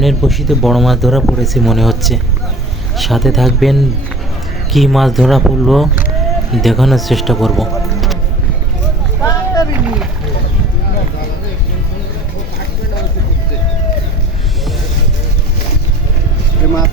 সামনের বসিতে বড় মাছ ধরা পড়েছে মনে হচ্ছে। সাথে থাকবেন কি মাছ ধরা পড়ল দেখানোর চেষ্টা করব। মাছ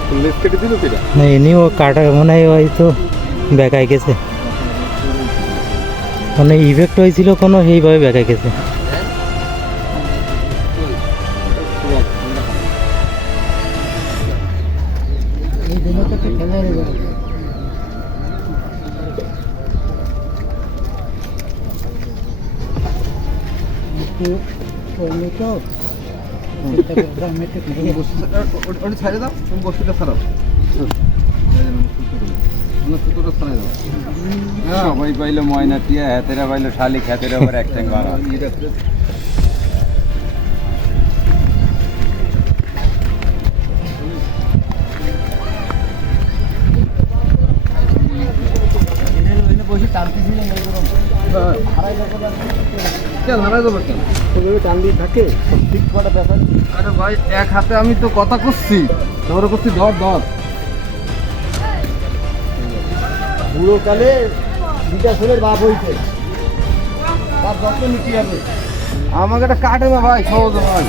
লেজ কেটে দিল কেটা না? এমনি ও কাটা মনে হয় হয়তো বেকায় গেছে। মানে ইফেক্ট হয়েছিল কোনো সেইভাবে বেকায় গেছে। তো ওটা ছাড়ে দাও তুমি বস্তুটা ছাড়াও সবাই পাইলো ময়না টিয়া হাতেরা পাইলো শালিক হাতের আবার এক ট্যাঙ্ক বাড়া বসে টানতেছিলাম কেন হারাই যাবে কেন টান দিয়ে থাকে ঠিক কটা ব্যাপার আরে ভাই এক হাতে আমি তো কথা করছি ধরে করছি ধর ধর। বুড়ো কালে দুটা ছেলের বাপ হইছে। বাপ যত্ন নিতে হবে আমাকে একটা কাটে না ভাই সহজ ভাই